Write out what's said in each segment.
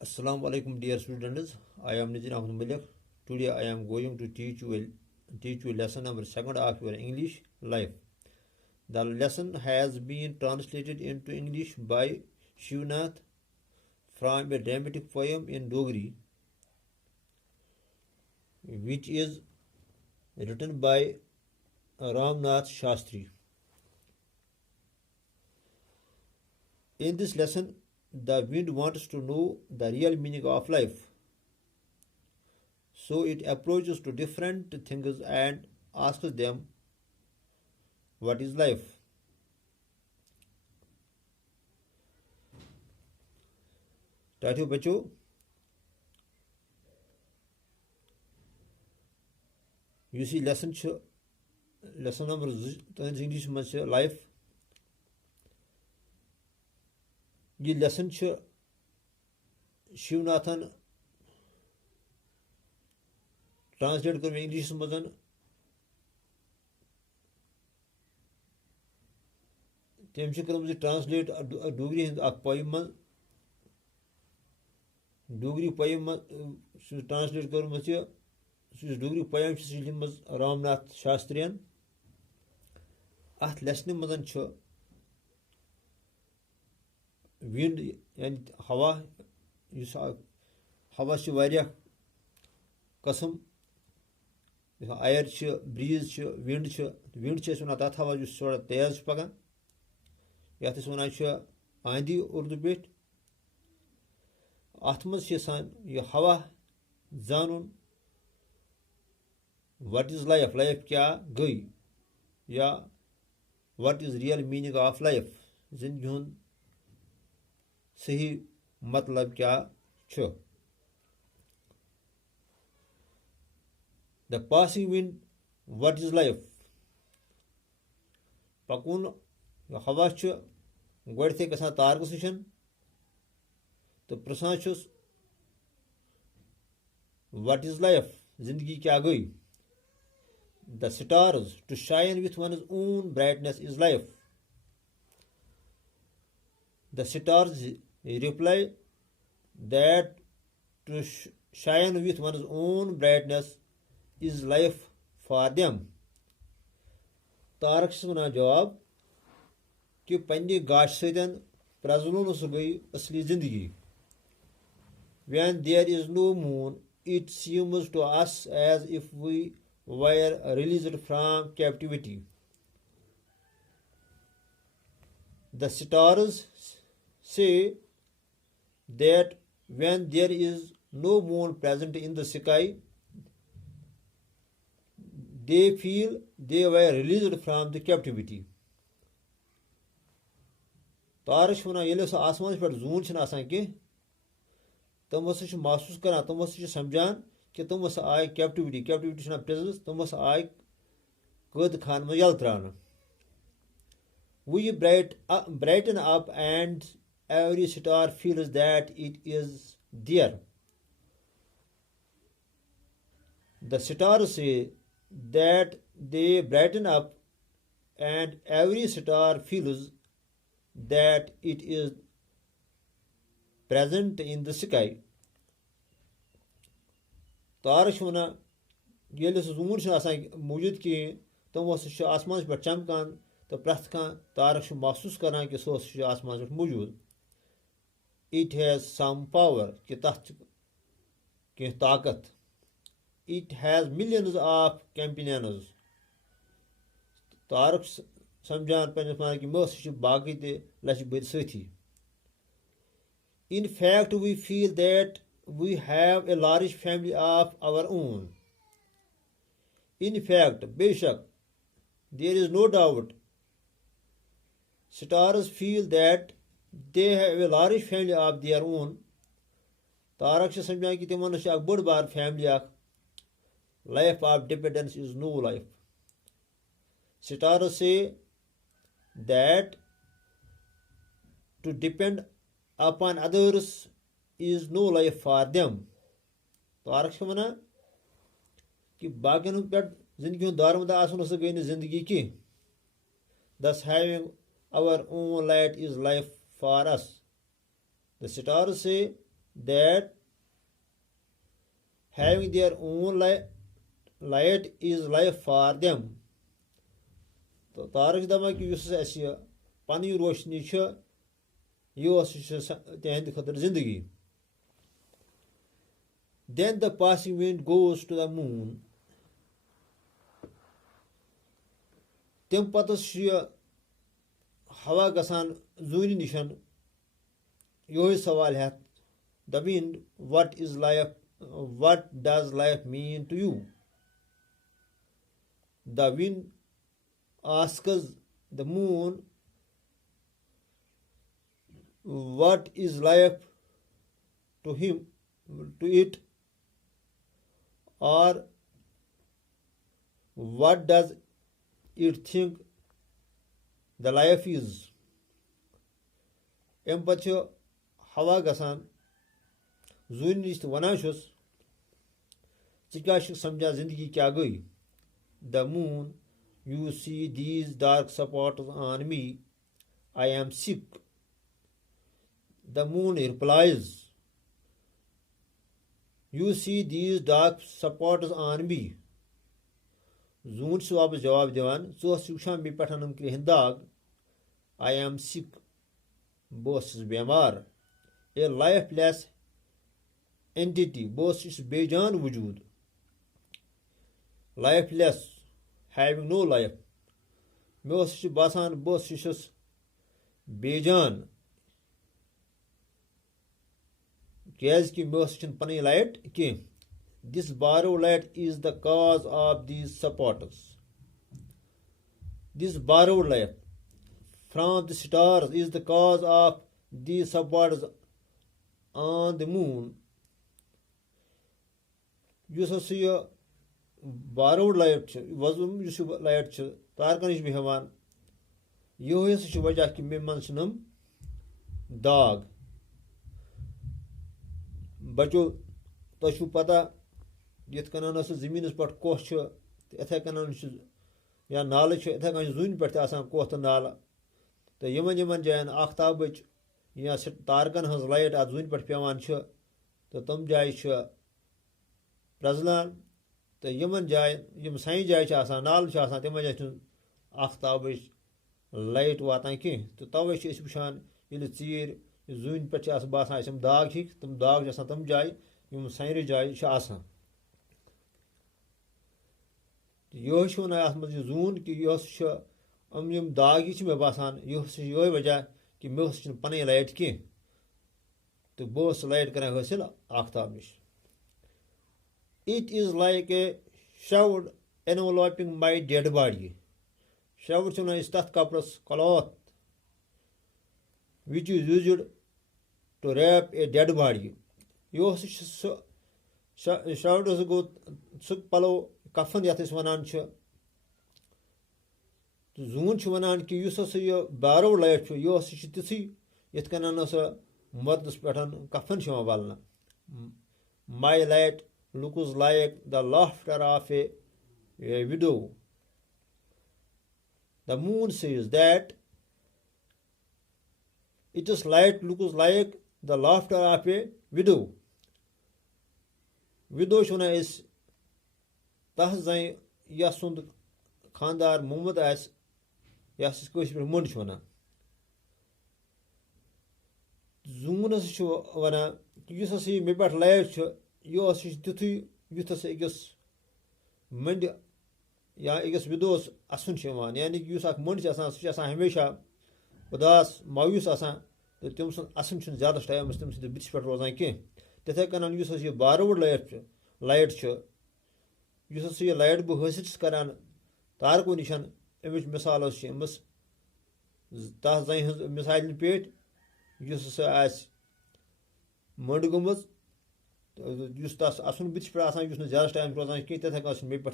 Assalamu alaikum dear students. I am Nizin Ahmed Malik. Today I am going to teach you lesson number second of your English life. The lesson has been translated into English by Shivnath from a dramatic poem in Dogri, which is written by Ramnath Shastri. In this lesson, the wind wants to know the real meaning of life. So it approaches to different things and asks them, what is life? Tatio Bacho, you see lesson number English much life. ये lesson Shivanathan translate कर English मजन तम translate Dogri हंद poem मन Dogri poem translate कर्म Dogri poem लिखम Ramnath शास्त्रियन अत lesson मजन wind यानी हवा हवा कस्म आयर ब्रीज विंड विंड वन तथ हवा थोड़ा तेज पकान ये वन आंधी उर्दू पे अत मसान यह हवा जान व्हाट इज लाइफ लाइफ क्या गई या what is real meaning of life जिंदगी हूँ सही मतलब क्या छ the passing wind what is life पकुन हवा गोथे गसान तारकस नश तो प्रसान व्हाट इज लाइफ जिंदगी क्या गई the stars to shine with one own brightness is life the stars reply that to shine with one's own brightness is life for them. तारक वन जवाब कि पन्ने गाश सतन प्रजलून सह गई असली जिंदगी when there is no moon it seems to us as if we were released from captivity. The stars say that when there is no moon present in the sky, they feel they were released from the captivity. तारश वन ये आसमान पे जून कह तम महसूस करान तम समझान कि तम आय कैप्टिविटी कैप्टिविटी प्रिजन्स तम आय कैद खान में यल त्रान we brighten up and every star feels that it is there. The stars say that they brighten up and every star feels that it is present in the sky. तारश वन ये जून मौजूद कहें तम आसमान पे चमकान तो प्रथ कह तारक महसूस करान कि सह आसमान पे मौजूद इट हैज़ सम पावर कि तथ कह ताकत it has millions of companions तारक समझान पे कि सह बाकी ते लच बद साथी in fact we feel that we have a large family of our own in fact बेशक there is no doubt stars feel that they have a large family of their own. तारक से समझा कि तिमन अख बड़ बार फैमिली अख life of dependence is no life stars say that to depend upon others is no life for them. तारक से वना कि बाकियों पे जिंदगी दारमदार आसन गई जिंदगी की thus having our own light is life for us. The stars say that having their own light is life for them. तो तारक दपा कि पन रोशनी यह तिहंद खतर जिंदगी. Then the passing wind goes to the moon. तम पत हवा गसान जून निशन यो सवाल है. The wind, what is life? What does life mean to you? The wind asks the moon, what is life to him, to it, or what does it think the life is? Em pacho हवा गसान जून नश तो वनान क्या समझा जिंदगी क्या गई. The moon, you see these dark spots on me, I am sick. The moon replies, you see these dark spots on me. जून वापस जवाब दिवान वुचान मे पे क्रिहन दाग. I am sick, बस बेमार. A lifeless entity, बस बेजान वजूद. Lifeless, having no life. मे बासान बस बेजान कि मे पन लाइट कह. This borrowed light is the cause of these spots. This borrowed light from the stars is the cause of these spots on the moon. Yus यह borrowed light वजम yes light तारकन नश बेहवान यह वजह कि मे मन नम दाग. बचो तुम पता यथ कन जमीन पे कोह इथे कन या नाल इथे कन जून पे कोह तो नाल. तो यमन जायन आफ्ताब या तारकन हज लाइट अत जून पे पेवान तो तम जाय प्रजलान. तो यमन जाय यम साइन जाय नाल तम जाय आफ्ताब लाइट वातान कह. तो तवे वुचान ये चीर जून पे बासान दाग हिक तम दाग तम जाय यम साइन जाय यह वन अत मज जून कि यम दाग मे बासान यह वजह कि मे पन लाइट कह. तो बस लाइट कर हासिल Aftab नश. It is like a shroud enveloping my dead body. Shroud is that kapras cloth which is used to wrap a dead body. Yos shroud go suk palo kafan yatis wanan जून वनान कि यह बारो light यह ति ये मर्दस पे कफन वालना. My light looks like the laughter of a widow. The moon says that its light looks like the laughter of a widow. Widow is तह जन यसुंद खानदार मोहम्मद आस यस पे मुंड वन. जूनस वन कि मे पे लाइट यह तिथु युथ अकिस मंड या अकिस विदोस असन यानी कि मंड सह हमेशा उदास मायूस तो तम सुन असन ज्यादा टाइम तम बुथस पे रोजान कह. तिथे कन यह बारोड लाइट यह लाइट बह हासिल करान तारको निशन अमिच मिसाल अमस तथ जन मिसाल पे मंड गमज तस असन बुथस पे ज्यादा टाइम रोजान कह. तिथे मे पे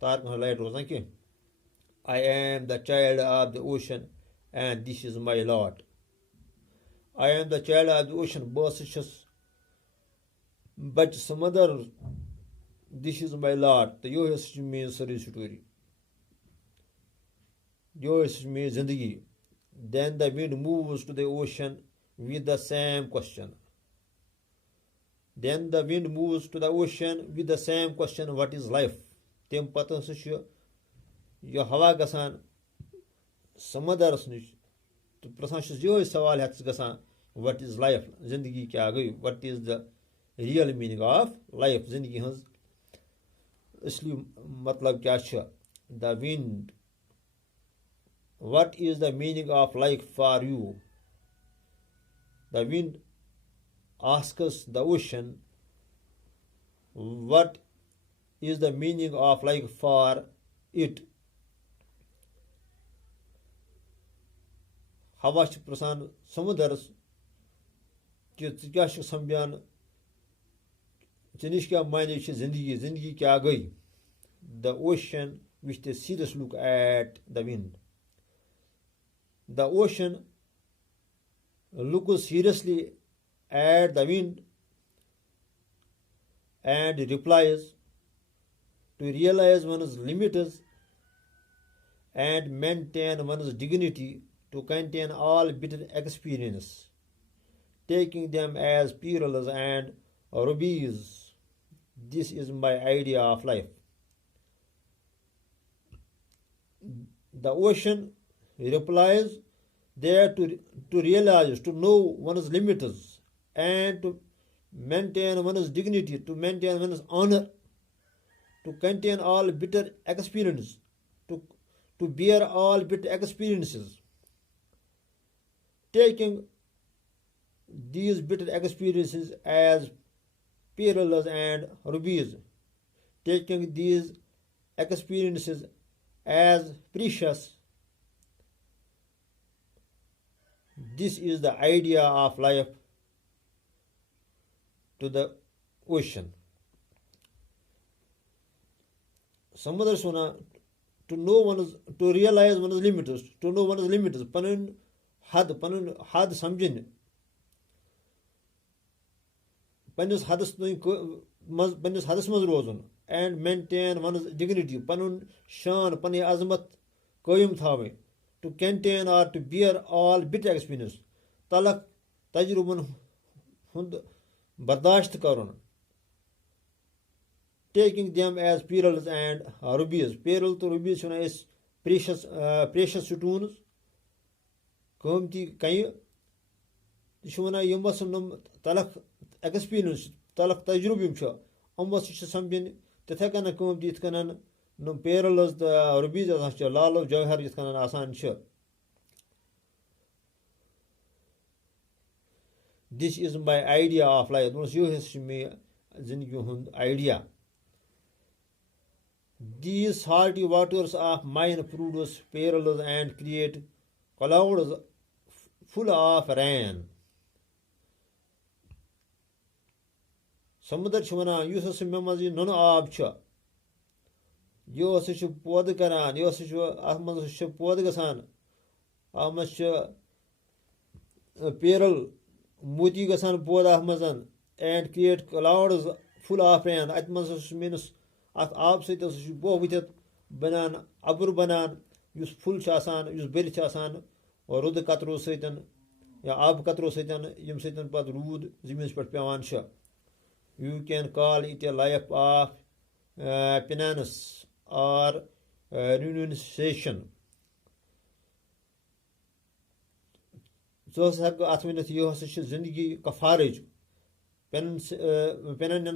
तारक लाइट रोजान कह. I am the child of the ocean and this is my lot. I am the child of the ocean. बस बच समंदर. This is my lot. तो यह मेन सारी स्टोरी यह मेन जिंदगी. Then the wind moves to the ocean with the same question. then the wind moves to the ocean with the same question, what is life? Tem pata se chu yo hawa gasan samadars nish to prasan chu yo sawal hats gasan, what is life? Zindagi kya gayi? What is the real meaning of life? Zindagi hans asli matlab kya cha? The wind, what is the meaning of life for you? The wind asks the ocean, what is the meaning of life for it? Hava ch prasan samudars कि क्या समझान चनिश क्या मायने जिंदगी जिंदगी क्या गई. The ocean which they serious look at the wind. The ocean looks seriously at the wind and replies, to realize one's limits and maintain one's dignity, to contain all bitter experience, taking them as pearls and rubies. This is my idea of life. The ocean replies there to realize, to know one's limits and to maintain one's dignity, to maintain one's honor, to contain all bitter experience, to bear all bitter experiences, taking these bitter experiences as pearls and rubies, taking these experiences as precious. This is the idea of life to the ocean. Some others to know one's, to realize one's limits, to know one's limits, panun had samjin. Panus hadas maz rozun and maintain one's dignity, panun shan, pani azmat koyum thave, to contain or to bear all bitter experience. Talak tajruban hund bardasht karun, taking them as pearls and rubies. Pearl to rubies is precious stones. Komti kayi shuna yumbasunum talak experience, talak tajrubim cha, almost something Tathakana komti itkanan no pearls the rubies as a lalo jawhar itkanan asan cha. This is my idea of life. Once you have me idea. These salty waters of mine produce pearls and create clouds full of rain. Samudar Shimana uses Memazi none of cha. You such a podikaran, you such a Ahmas podgasan, Ahmas pearl. Muti gasan pod ahmazan and create clouds full of rain. Atmas means at opposite bo with it banan abur banan use full chasan use berry chasan or rud katro satan ya ab katro satan yum satan pad rud zimins per pewan sha. You can call it a life of penance or renunciation. So have atminat you has zindagi kafaraj. Penance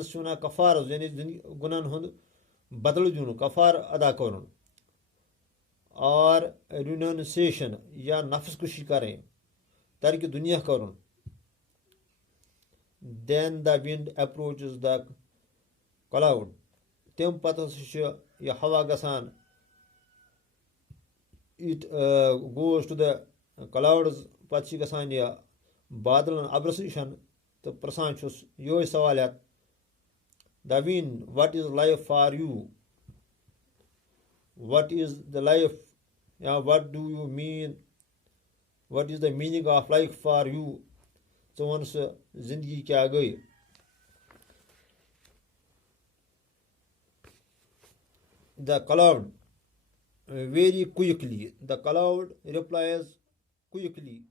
suna kafar yani gunan hund badal junu kafar ada karun. Or renunciation ya nafs kushi kare. Tarki dunya karun. Then the wind approaches the cloud. Tem patas ya hawa gasan. It goes to the clouds. Pachi Gasania Badal and Abrasishan, the Prasanchus, Yo Savalat, the wind, what is life for you? What is the life? Yeah, what do you mean? What is the meaning of life for you? So once Zindgi kya gayi. The cloud very quickly. The cloud replies quickly.